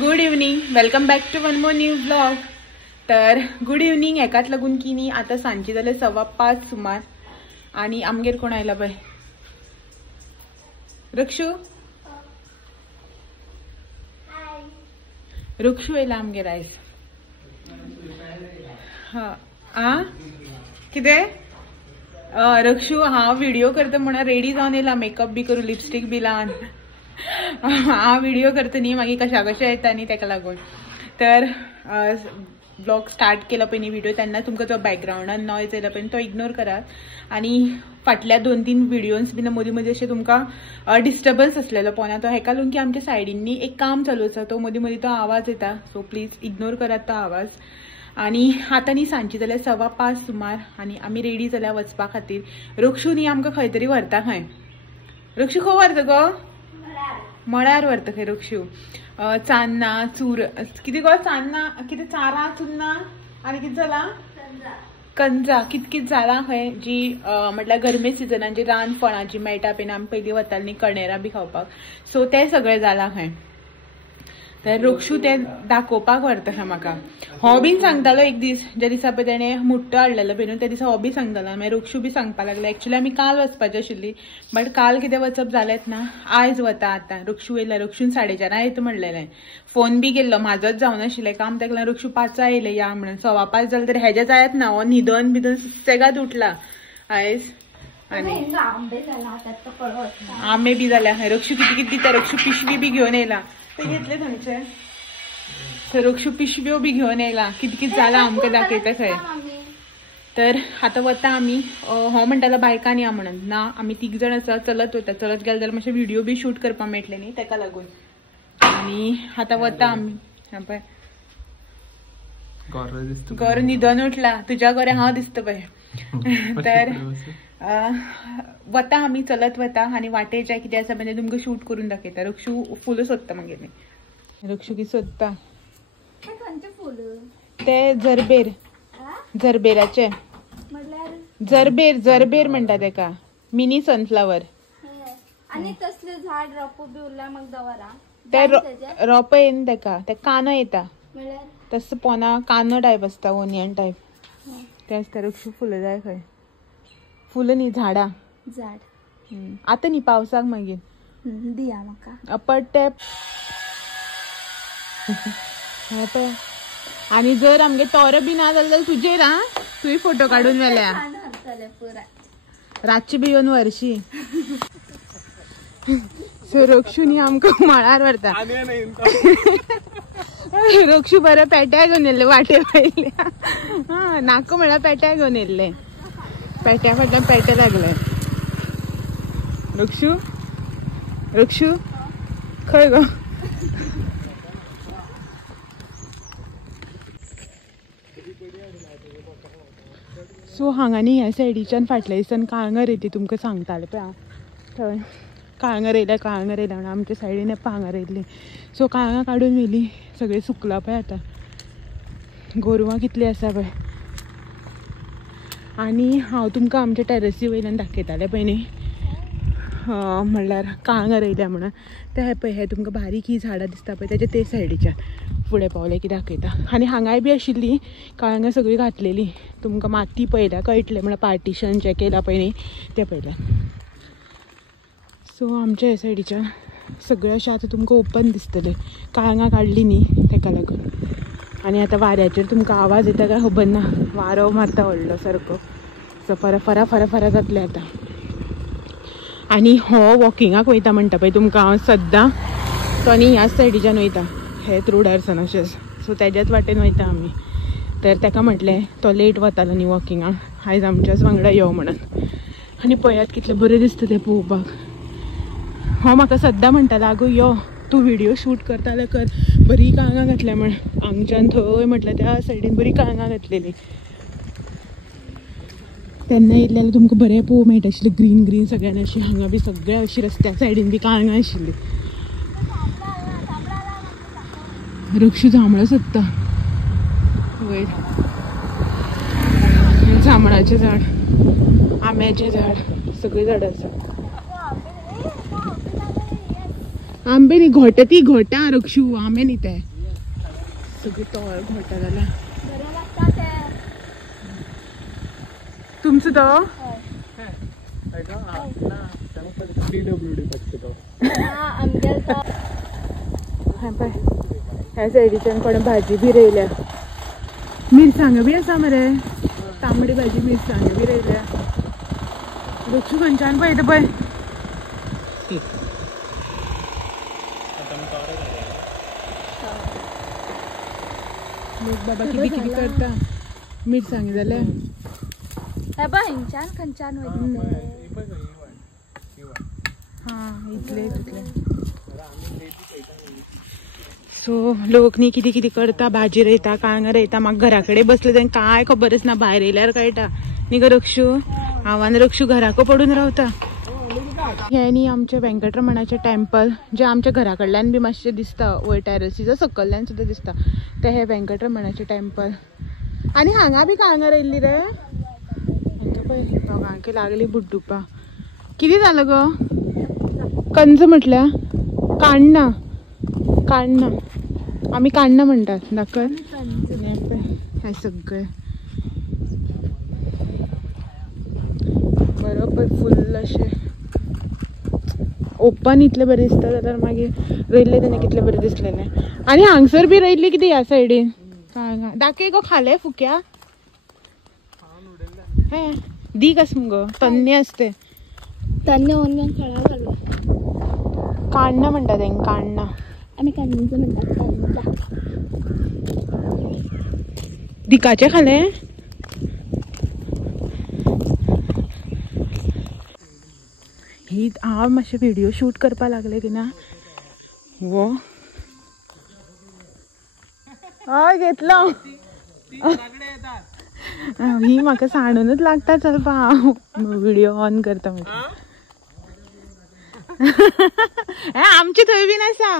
Good evening, welcome back to one more new blog. तर good evening एकाच लागून की न्ही आतां सांजचे जाले 5:15 सुमार आणि आमगेर कोण आयला पळय. रक्षू रक्षू येयला आमगेर आयज. हा कितें रक्षू हांव व्हिडिओ करता म्हणून रेडी जावन येयला, मेकअप बी करून लिपस्टिक बी लावन. हांव व्हिडिओ करता न्ही मागीर कशा कशें येता न्ही ताका लागून. तर ब्लॉग स्टार्ट केला पळय न्ही व्हिडिओ तेन्ना तुमकां जो बॅकग्रावंडान नॉयज येयला पळय तो इग्नोर करात. आणि फाटल्या 2-3 व्हिडिओज बीन मदीं मदीं अशें तुमकां डिस्टर्बन्स आसलेलो पोना तो हेका लागून की आमच्या सायडींनी एक काम चालू आसा तो मदीं मदीं तो आवाज येता. सो प्लीज इग्नोर करात तो आवाज. आणि आतां न्ही सांजची जाल्यार 5:15 सुमार आणि आमी रेडी जाल्या वचपा खातीर. रक्षू न्ही आमकां खंय तरी व्हरता. खंय रक्षू खंय व्हरता गो? मळ्यार व्हरता खंय रक्षू. चान्ना चूर कितें गो चान्ना कितें चारां चुन्ना आनी कितें जाला कंजा कित जाला खंय जी म्हटल्यार गरमे सिजनान जी रानफळां जी मेळटा पळय आमी पयलीं वतालीं न्ही कणेरां बी खावपाक. सो तें सगळें जाला खंय. तर रक्षू तें दाखोवपाक व्हरता खंय म्हाका. हो बीन सांगतालो एक दीस ज्या दिसा पळय तेणें मुट्टो हाडलेलो पळय न्हू त्या दिसा हो बी सांगतालो. मागीर रक्षू बी सांगपाक लागलो एक्चुअली आमी काल वचपाची आशिल्ली बट काल कितें वचप जालेंच ना. आयज वता आतां. रक्षू येयला. रक्षून 4:30 येता म्हणलेलें. फोन बी केल्लो म्हाजोच जावन आशिल्लें काम ताका लागून रक्षू 5 येयलें या म्हणून. 5:15 जालें तर हेजे जायत ना. हो न्हिदन बिदन सुसेगाद उठला आयज. आनी आंबे बी जाल्या खंय. रक्षू कितें कितें दिता. रक्षू पिशवी बी घेवन येयला. ते घेतले थंयचे. तर रक्षू पिशव्यो बी घेवन येयला. कितें कितें जाला आमकां दाखयता खंय. तर आतां वता आमी. हो म्हणटालो बायकान या म्हणून. ना आमी 3 जाण आसा चलत वता. चलत गेले जाल्यार मातशें व्हिडिओ बी शूट करपाक मेळटलें न्ही ताका लागून. आनी आतां वता आमी. पळय गोरो न्हिदोन उठला. तुज्या गोऱ्या हांव दिसता पळय. तर वता आमी चलत वता आनी वाटेर जें कितें आसा म्हणजे तुमकां शूट करून दाखयता. रक्षू फुलां सोदता मागीर. रक्षू कितें सोदता ते जरबेर जरबेराचे जरबेर म्हणटा तेका. Mini sunflower. आणि तसले झाड रोप बी उरला मग दवरा. ते रोप येन तेका ते कानो येता तसं पोना कानो टायप आसता ओनियन टायप ते आसता. रक्षू फुलां जाय खंय. फुलां न्ही झाडां झाड आतां न्ही पावसाक मागीर दिया म्हाका पडटे. आणि जर आमगे तोर बी ना जाल्यार तुजेर हा तुवें फोटो काडून व्हेल्या. रातची बी येवन व्हरशी. सो रक्षू न्ही आमकां मळार व्हरता. रक्षू बरें पेट्या घेवन येयल्ले वाटे वयल्या. नाका म्हळ्यार पेट्या घेवन येयल्ले. पेट्या फाटल्यान पेटे लागले. रक्षू रक्षू खंय गो. सो हांगानी ह्या सायडीच्यान फाटल्या दिसान काळंगर येती तुमकां सांगतालें पळय हांव. थंय काळंगर येयल्या म्हणून आमच्या सायडीन हांगार येयल्ली. सो काळंगां काडून व्हेली. सगळें सुकलां पळय आतां. गोरवां कितलीं आसा पळय. आनी हांव तुमकां आमच्या टेरसी वयल्यान दाखयतालें पळय न्ही म्हणल्यार काळंगर येयल्या म्हणून. ते हे पळय हे तुमकां बारीक ही झाडां दिसता पळय तेजे ते सायडीच्यान फुडें पावले की दाखयता. आनी हांगाय बी आशिल्ली काळंगां सगळीं घातलेली. तुमकां माती पळयल्यार कळटलें म्हणल्यार पार्टिशन जें केलां पळय न्ही तें पळयल्यार. सो आमच्या ह्या सायडीच्यान सगळें अशें आतां तुमकां ओपन दिसतलें. काळंगां काडली न्ही तेका लागून. आनी आतां वाऱ्याचेर तुमकां आवाज येता काय खबर ना. वारो मारता व्हडलो सारको. सो फरा जातलें आतां. आनी हो वॉकिंगाक वयता म्हणटा पळय तुमकां हांव सद्दां तो न्ही ह्याच सायडीच्यान वयता हेच रोडारसान अशेंच. सो तेज्याच वाटेन वयता आमी. तर ताका म्हटलें तो लेट वतालो न्ही वॉकिंगाक आयज आमच्याच वांगडा यो म्हणून. आनी पळयात कितलें बरें दिसता तें पळोवपाक. हो म्हाका सद्दां म्हणटालो आगो यो तूं व्हिडिओ शूट करता जाल्यार कर. बरी काळंगां घातल्या म्हण हांगच्यान थंय म्हटल्यार त्या सायडीन बरी काळंगां घातलेली. तेन्ना येयल्ले जाल्यार तुमकां बरें पळोवंक मेळटा आशिल्लें ग्रीन ग्रीन सगळ्यान अशी. हांगा बी सगळ्या अशी रस्त्या सायडीन बी काळंगां आशिल्ली. रक्षू जांबळां सोदता वयर. जांबळाचें झाड आंब्याचें झाड सगळीं झाडां आसा. आंबे न्ही घोटां ती घोटां रक्षू आंबे न्ही ते सगळी तोळ घोटां जाल्या बरें लागता ते तुमचो तो आमगेर तो ह्या सायडीच्यान कोणा भाजी बी रोयल्या मिरसांग्यो बी आसा मरे तांबडी भाजी मिरसांग्यो बी रोयल्या रक्षू खंयच्यान पळयता पळय लोक बाबा कितें कितें करता मिरसांग्यो जाल्या हे पळय खंयच्यान खंयच्यान वयता हा इतले तितले सो लोक न्ही कितें कितें करता भाजी रोयता कांगा रोयता म्हाका घरा कडेन बसले तें कांय खबरच ना भायर येयल्यार कळटा न्ही गो रक्षू हांवान रक्षू घराको पडून रावता हे न्ही आमचे वेंकटरमणाचें टेम्पल जे आमच्या घरा कडल्यान बी मातशें दिसता वयर टॅरसीचो सकयल्यान सुद्दां दिसता ते हे वेंकटरमणाचें टेम्पल आनी हांगा बी कांगा रोयल्ली रे हांगा पळय दोगांकी लागली बुड्डुपा कितें जालें गो कंज म्हटल्या काण्णां काण्णां आमी काण्णां म्हणटात दाखय हे सगळे बरोबर फुल्ल अशें ओपन इतलें बरें दिसता जाल्यार मागीर रोयल्लें तेन्ना कितलें बरें दिसलेलें आनी हांगसर बी रोयल्ली कितें ह्या सायडीन दाखय गो खाले फुक्या हे दीक आस मुगो तन्ने आसते तन्ने ओनगां खळा घालू काण्णां म्हणटा तेंकां काण्णां आमी कांदीचं म्हणटात दिकाचें खालें ही हांव मातशें व्हिडियो शूट करपा लागले तेन्ना वो हय घेतलो ही म्हाका सांडूनच लागता चलपा हांव व्हिडियो ऑन करता म्हणजे आमचे थंय बीन आसा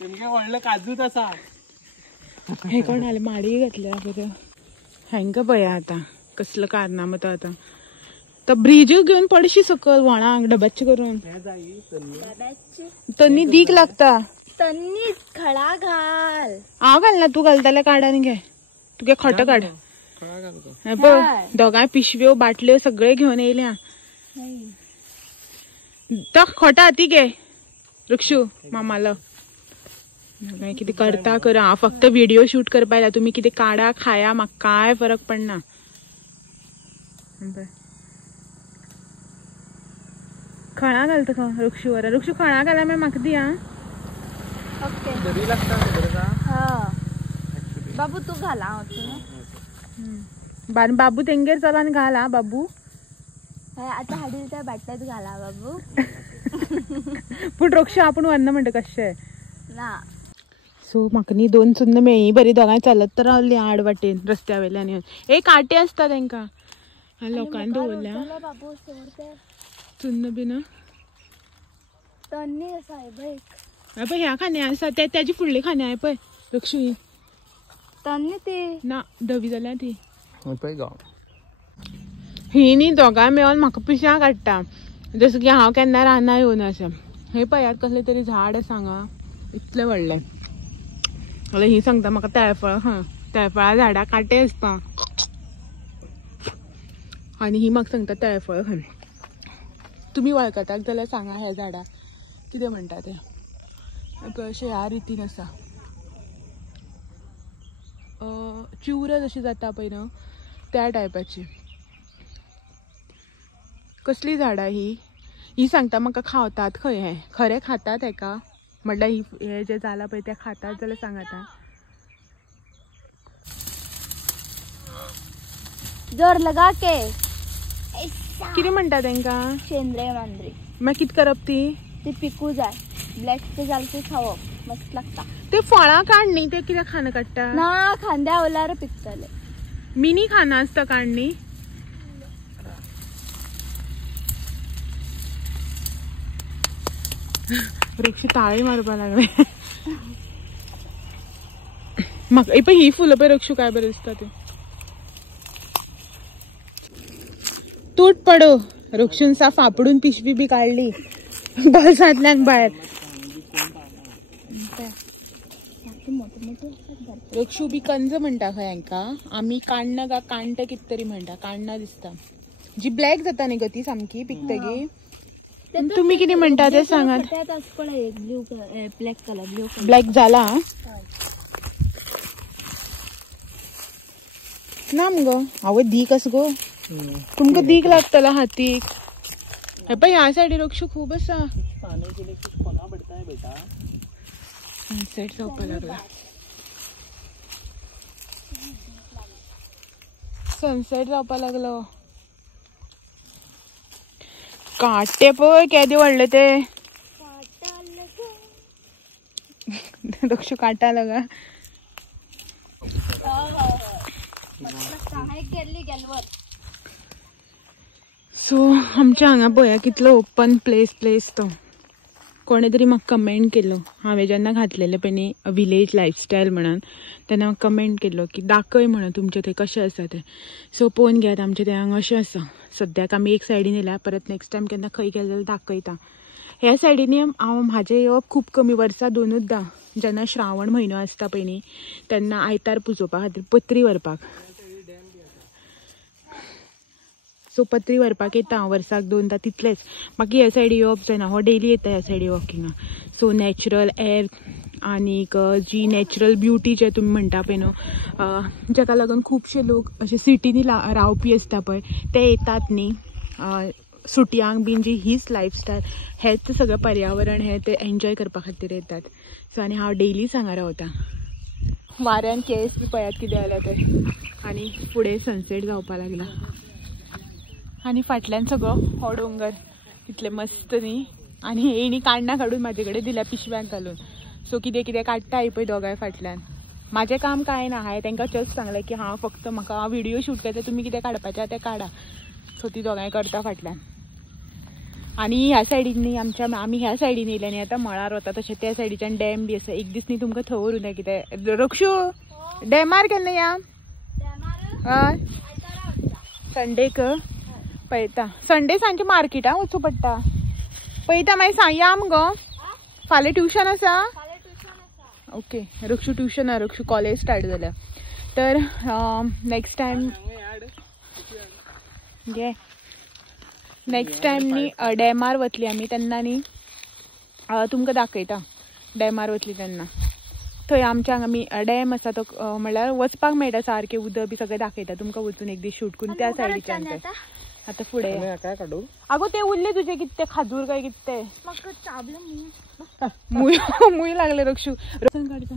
व्हडलो काजूच आसा हे कोण आले माडी घातल्या बरं हांकां पळया आतां कसलो कारनामो तो आतां तो ब्रिज घेवन पडशी सकल व्हाळांक डब्याचे करून तन्नी दीक लागता तन्नी खळा घाल हांव घालना तूं घालताले काडान घे तुगे खोटो काड हे पळय दोगांय पिशव्यो बाटल्यो सगळे घेवन येयल्या तो खोटा हाती घे रक्षू मामालो कितें करता करा हांव फक्त व्हिडियो शूट करपा आयला तुमी कितें काडा खाया म्हाका कांय फरक पडना खळा घालता खो रक्षू वरा रक्षू खळा घाला मागीर म्हाका दी आं ओके बरी लागता हा बाबू तू घाला बाबू तेंगेर चल आनी घाल आं बाबू आता हाडील त्या बाटल्यात घाला बाबू पूण रक्षू आपण व्हरना म्हणटा कशें ना सो म्हाका न्ही 2 चुन्न मेळ्ळी बरी दोगांय चलत तर रावली आड वाटेन रस्त्या वयल्यान येवन एक काटे आसता तेंकां लोकांनी दवरल्या बाबू सोडते चुन्न बी ना तन्नी आसा हे पळय ह्या खांद्या आसा त्याची फुडली खांद्या आहे पळय रक्षू ही तन्नी ती ना धवी जाल्यार ती पळय गो ही न्ही दोगांय मेळोन म्हाका पिश्यां काडटा जसो की हांव केन्ना रानां येवन अशें हे पळयात कसलें तरी झाड आसा हांगा इतलें व्हडलें जाल्यार ही सांगता म्हाका तेळफळ तेळफळा झाडां काटे आसता आनी ही म्हाका सांगता तेळफळ खाय तुमी वळखतात जाल्यार सांगा हे झाडां कितें म्हणटा तें अशें ह्या रितीन आसा चिवरा जशी जाता पळय न्हू त्या टायपाची कसली झाडां ही सांगता म्हाका खावतात खंय हे खरें खातात हेका म्हटल्यार ही हे जे जाला पळय ते खातात जाल्यार सांग आतां जोर लगा के कितें म्हणटा तेंकां शेंद्रे मांद्री मागीर कितें करप ती पिकू जाय ब्लॅक ते जाल ती खावप मस्त लागता ते फळां काड न्ही ते कित्याक खाना काडटा ना खांद्या ओल्यार पिकतले मिनी खाना आसता काड न्ही रक्षी ताळी मारपा लागले म्हाका पळय ही फुलां पळय रक्षू काय बरें दिसता ते तूट पडो रक्षून सा फापडून पिशवी बी काढली बसांतल्यान भायर रक्षू बी कंज म्हणटा खंय हांकां आमी काण्ण का कांट कित तरी म्हणटा काण्ण दिसता जी ब्लॅक जाता न्ही ग ती सामकी पिकतगी तुम्ही कितें म्हणटा ते सांगात blue black colour blue black जाला ना मगो हांव दीक आस गो तुमकां दीक लागतला हातीक हे पळय ह्या सायडीन रक्षू खूब आसा सनसेट जावपा लागला सनसेट जावपा लागलो काटे पळय केदे व्हडले ते रक्षू काटा लगा सो आमच्या हांगा पळया कितलो ओपन प्लेस तो कोणे तरी म्हाका कमेंट केलो हांवें जेन्ना घातलेले पळय विलेज लायफस्टायल म्हणून तेन्ना म्हाका कमेंट केलो की दाखय म्हणून तुमचे थंय कशें आसा तें सो पळोवन घेयात आमचे थंय हांगा अशें आसा सद्याक आमी एक सायडीन येयल्या परत नेक्स्ट टायम केन्ना खंय गेले जाल्यार दाखयता ह्या सायडीनी हांव म्हाजें येवप खूब कमी वर्सां दोनूचदा जेन्ना श्रावण म्हयनो आसता पळय न्ही तेन्ना आयतार पुजोवपा खातीर पत्री व्हरपाक सो पत्री व्हरपाक येता हांव वर्साक दोनदा तितलेंच बाकी ह्या सायडी येवप जायना हांव डेली येता ह्या सायडी वॉकिंगाक सो नॅचरल एअर आनीक जी नॅचरल ब्युटी जे तुमी म्हणटा पळय न्हू जाका लागून खुबशे लोक अशे सिटीनी रावपी आसता पळय ते येतात न्ही सुटयांक बीन जी हीच लायफस्टायल हेच सगळें पर्यावरण हे ते एन्जॉय करपा खातीर येतात सो आनी हांव डेली हांगा रावता वाऱ्यान केस बी पळयात कितें जाल्या ते आनी फुडें सनसेट जावपा लागला आनी फाटल्यान सगळो हो डोंगर कितले मस्त न्ही आनी येणी काण्णां काडून म्हाजे कडेन दिल्या पिशव्यांक घालून सो कितें कितें काडटा ही पळय दोगांय फाटल्यान म्हाजें काम कांय ना हांवें तांकां जस्ट सांगलें की हांव फक्त म्हाका व्हिडियो शूट करता तुमी कितें काडपाचें तें काडा सो ती दोगांय करता फाटल्यान आनी ह्या सायडीन न्ही आमी ह्या सायडीन येयले न्ही आतां मळार वता तशें त्या सायडीच्यान डॅम बी आसा एक दीस न्ही तुमकां थंय व्हरूं कितें रक्षू डॅमार केन्ना या हय संडेक पळयता संडे सांजचे मार्केटान वचूं पडटा पळयता मागीर या मगो फाल्यां ट्युशन आसा ओके रक्षू ट्युशन रक्षू कॉलेज स्टार्ट जाल्या तर नेक्स्ट टायम घे नेक्स्ट टायम न्ही डॅमार वतली आमी तेन्ना न्ही तुमकां दाखयता डॅमार वतली तेन्ना थंय आमच्या हांगा आमी डॅम आसा तो म्हणल्यार वचपाक मेळटा सारकें उदक बी सगळें दाखयता तुमकां वचून एक दीस शूट करून त्या सायडीच्यान ते आतां फुडें काय काडू आगो ते उरले तुजे कितें ते खाजूर काय कितें ते म्हाका चाबलो मुय लागले रक्षू रसन काडता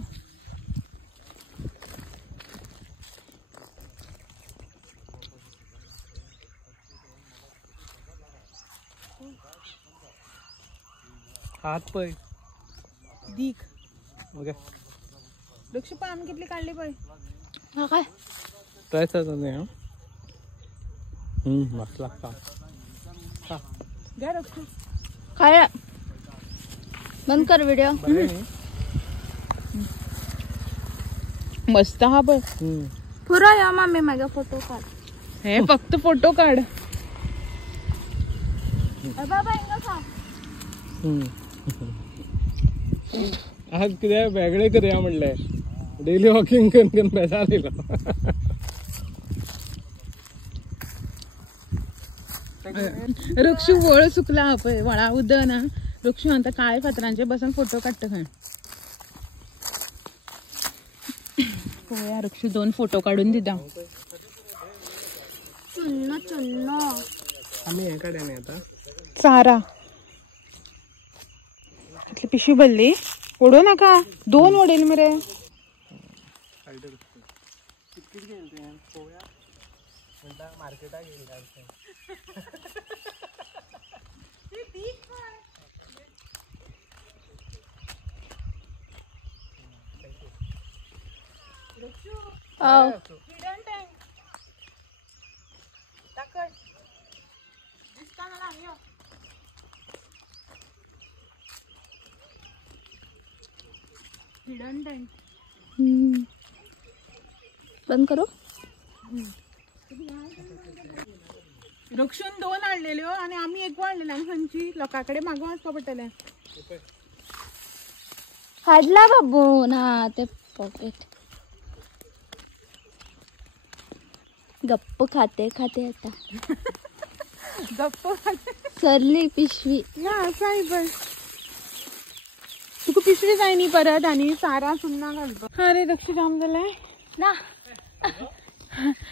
हात पळय दीक ओके रक्षू पळय आमी कितली काडली पळय काय ट्राय करता न्ही मस्त लागता घे रक्षू काय बंद कर व्हिडिओ मस्त हा पळय पुरा या मामी माझा फोटो काढ हे फक्त फोटो काढ बाबा इंगा खा आज कितें वेगळें करया म्हणलें डेली वॉकिंग करून करून बेजार येयलो रक्षू वळ सुकला हा पळय व्हळा उदक ना रक्षू आतां काळे फातरांचेर बसून फोटो काडटा खंय पळया रक्षू 2 फोटो काडून दिता चुन्नो चुन्नो आमी हें काडया न्ही आतां चारा इतली पिशवी भरली ओडू नाका 2 ओडेल मरे मार्केटाक येयला बंद करो रक्षून 2 हाडलेल्यो आणि आम्ही 1 हाडलेले आनी खंयची लोकांकडे मागून वचपा पडटलें. हाडला बाबू ना ते पॉकेट. गप्प खाते खाते आता गप्प सरली पिशवी. काय पण तुका पिशवी जाय न्ही परत आणि सारा सुन्ना घालतो. अरे रक्षू जाम जालें ना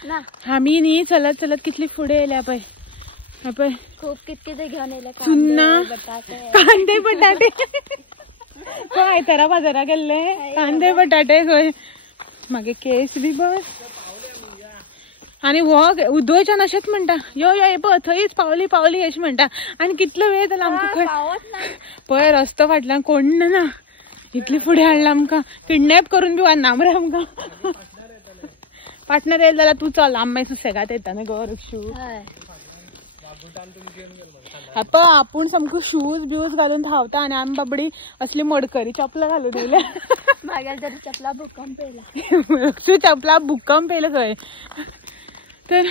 ना आम्ही न्ही चलत चलत कितली फुडें येयल्या पळय. पळय खूप कितके घेऊन येले. सुन्ना बटाटे कांदे बटाटे खंय आयतारा बाजारा गेल्ले कांदे बटाटे खंय मागे केस बी बस. आणि हो उदोयच्यान अशेंच म्हणटा यो यो ये पळय थंयच पावली पावली अशें म्हणटा. आणि कितलो वेळ जाला आमकां खंय पळय रस्तो फाटल्यान कोण ना इतली फुडें हाडला आमकां. किडनॅप करून बी व्हरना मरे आमकां. पार्टनर येयला जाल्यार तूं चल आमी मागीर सुसेगाद येता न्हू गो रक्षू. आपूण सामको शूज ब्यूज घालून धांवता आनी आमी बाबडी असली मडकरी चपलां घालून येयल्या. मागेल तरी चपला भूकंप येयला. रक्षू चपला भूकंप येयला खंय. तर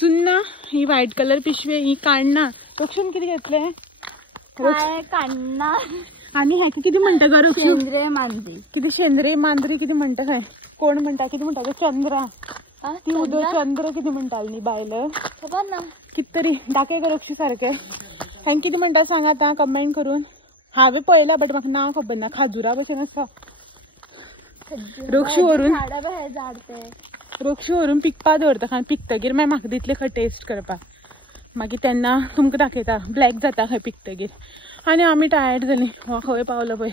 सुन्ना ही व्हाईट कलर पिशवी ही काडना. रक्षून कितें घेतलें काढना. आणि हेका कितें म्हणटा गो रक्षू. सेंद्रिय मांजरी. कितें शेंद्रे मांद्री कितें म्हणटा खंय कोण म्हणटा कितें म्हणटा गो चंद्रा. ती उदो चंद्र कितें म्हणटाली न्ही बायल खबर ना कितें तरी दाखय गो रक्षू सारकें. हांवें कितें म्हणटा सांग आतां कमेंट करून. हांवें पळयला बट म्हाका नांव खबर ना. खाजुरा भशेन आसा. रक्षू व्हरून रक्षू व्हरून पिकपा दवरता खंय पिकतगीर मागीर म्हाका दितले खंय टेस्ट करपाक. मागीर तेन्ना तुमकां दाखयता ब्लॅक जाता खंय पिकतगीर. आनी आमी टायर्ड जालीं. हो खंय पावलो पळय.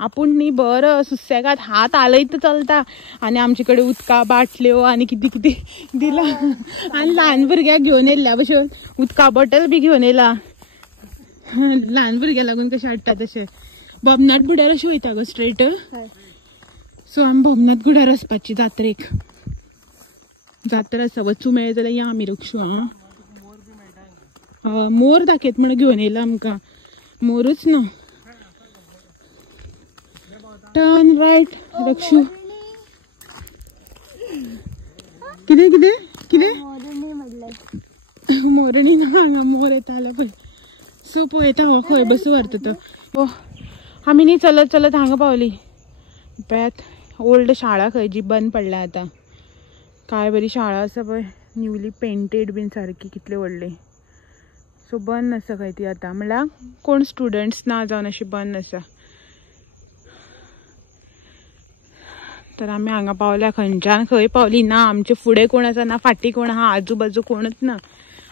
आपूण न्ही बरं सुसेगाद हात हालयत चलता आनी आमचे कडेन उदका बाटल्यो आनी कितें कितें दिला. आनी ल्हान भुरग्याक घेवन येयल्ल्या भशेन उदका बॉटल बी घेवन येयला. ल्हान भुरग्याक लागून कशें हाडटा तशें. भोबनाट बुड्यार अशें वयता गो स्ट्रेट. सो आमी भोबनाथ गुड्यार वचपाची जात्रेक. जात्रा आसा वचूं मेळ्ळें जाल्यार या आमी रक्षू. मोर दाखयत म्हण घेवन येयला आमकां. मोरूच ना. टर्न रायट रक्षू. कितें कितें कितें मोरणी ना हांगा मोर येता जाल्यार पळय. सो पळयता हो खंय बसू व्हरता तो. हो आमी न्ही चलत चलत हांगा पावली. पळयात ओल्ड शाळा खंय जी बंद पडल्या आतां. काय बरी शाळा आसा पळय न्यूली पेंटेड बीन सारकी कितले व्हडली. सो बंद आसा खंय ती आतां म्हणल्यार कोण स्टुडंट्स ना जावन अशी बंद आसा. तर आमी हांगा पावल्या खंयच्यान खंय पावली. ना आमचे फुडें कोण आसा ना फाटी कोण आहा आजू बाजू कोणच ना.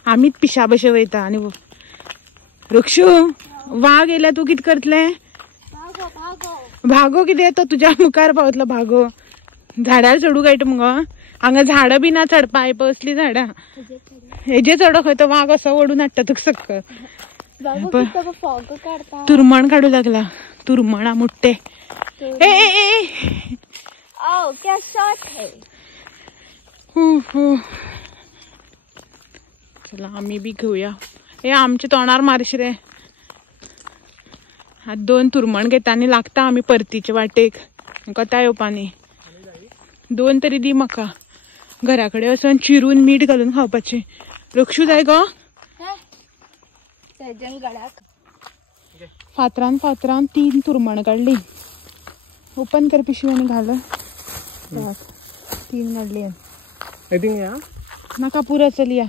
आमीच पिशा भशेन वयता. आनी रक्षू वाघ येयल्या तूं कितें करतलें. भागो कितें तो तुज्या मुखार पावतलो भागो. झाडार चडू कळटा मुगो. हांगा झाडां बी ना चडपा आयप असली झाडां. हेजे चडो खंय तो वाघ असो ओडून हाडटा तुका सकयल. तुरमण काडू लागला. तुरमणा मुट्टे. क्या शॉट है. चला आम्ही बी घेऊया. हे आमच्या तोंडार मारशी रे. 2 तुरमण घेता आनी लागता आमी परतीचे वाटेक. कोता येवपानी 2 तरी दी म्हाका. घरा कडेन वचून चिरून मीठ घालून खावपाचें. रक्षू जाय गो. फातरान 3 तुरमण काडली. ओपन कर पिशवी आनी घाल. 3 काडली. नाका पुरो चलया.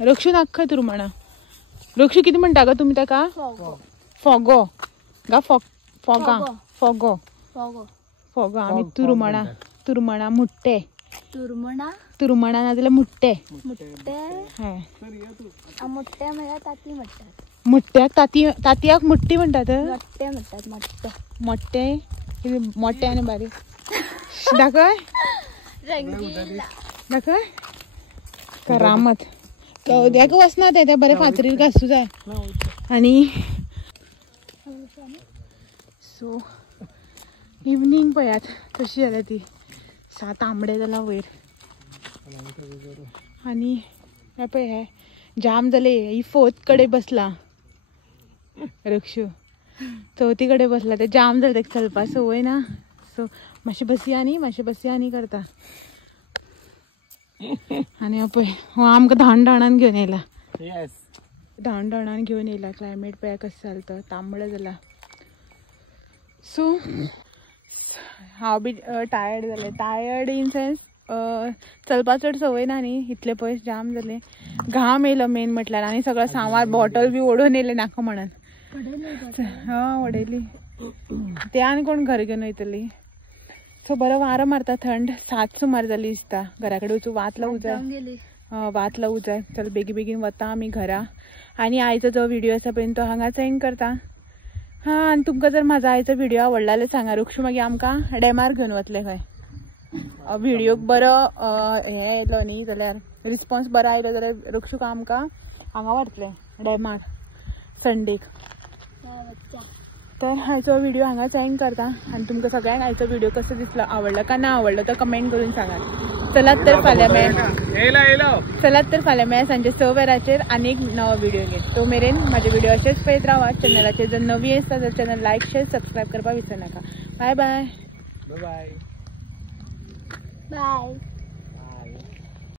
रक्षू नाका तुरमणा. रक्षू कितें म्हणटा गो तुमी ताका. फोगो गा फोगा फोगो फोगो. आमी तुरमणा मुट्टे. तुरमणा नाजाल्यार मुट्टे. मुट्टे म्हळ्यार ताती म्हणटात. मुट्ट्याक तातयाक मुट्टी म्हणटात. मोट्टे म्हणटात मोट्टे. मोट्टे मोट्टे आनी बारीक. दाखय दाखय. करामत उद्याक वचना ते बरें फातरीर घासूं जाय. आनी सो इवनिंग पळयात कशी जाल्या ती. 7 आंबडे जाला वयर. आनी हे पळय हे जाम जाले. ही 4th कडे बसला रक्षू. 4थी कडे बसला. ते जाम जाले. ताका चलपा संवय ना. सो मातशें बसया न्ही करता. आणि पळय हो आमकां धाण घेवन येयला येस धाण घेवन येयला क्लायमेट पळय कशें चलता तांबडे जाला सो हांव बी टायर्ड जालें टायर्ड इन सेन्स चलपा चड संवय ना न्ही इतले पयस जाम जाले घाम येयलो मेन म्हटल्यार आनी सगळो सामान बॉटल बी ओडून येयले नाका म्हणून हा उडयली ते आनी कोण घर घेवन वयतली सो बरो वारो मारता थंड 7 सुमार जाली दिसता घरा कडेन वचून वात लावूं जाय वात लावूं जाय चल बेगीन वता आमी घरा आनी आयचो जो व्हिडिओ आसा पळय तो हांगाच एंड करता हा आनी तुमकां जर म्हाजो आयचो व्हिडिओ आवडला जाल्यार सांगा रुक्षू मागीर आमकां डॅमार घेवन वतले खंय व्हिडिओक बरो हे येयलो न्ही जाल्यार रिस्पॉन्स बरो आयलो जाल्यार रुक्षूक आमकां हांगा व्हरतले डॅमार संडेक तर आयचो व्हिडिओ हांगाच एंड करता आनी तुमकां सगळ्यांक आयचो व्हिडिओ कसो दिसलो आवडलो का ना आवडलो तो कमेंट करून सांगा चलात तर फाल्यां मेळया सांजे 6 वरांचेर आनी एक नवो व्हिडिओ घेवन तो मेरेन म्हाजे व्हिडिओ अशेच पळयत रावा चॅनलाचेर जर नवी आसता जाल्यार चॅनल लायक शेअर सबस्क्रायब करपाक विसरनाका बाय बाय बाय